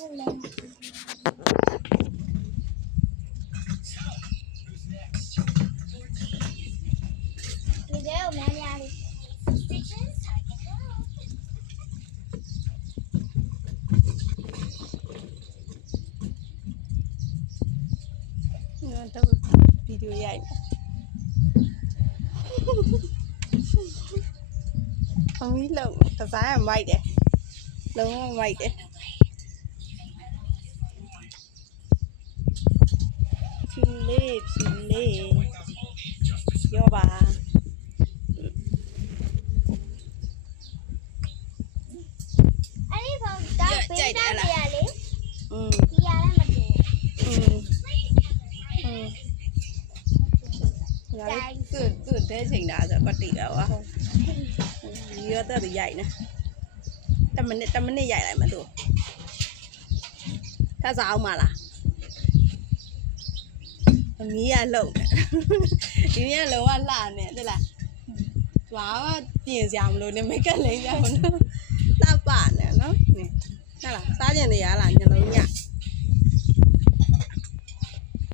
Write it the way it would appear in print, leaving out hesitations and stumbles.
တော့ဗီဒီယိုရိုက်အမီးလုံးဒီဇိုင်းကမိုက်တယ်လုံးဝမိုက်တယ်ဖြူလေးရောပါအဲ့ဒီဘောတော့ပေးတာလေဒီရလည်းမတူငါသူ့တဲချိန်တာဆိုတော့တိတာပါဒီရတဲ့ရိုက်နေ10မိနစ်ရိုက်လိုက်မှသူထပ်စားအောင်မလားအမီးကလုံဒီနေ့ကလုံးဝလှနေတယ်လားဘာမှပြင်စရာမလိုနဲ့မိတ်ကလိမ့်ကြအောင်နော်လှပနေနော်ဟုတ်လားစားကျင်နေရလား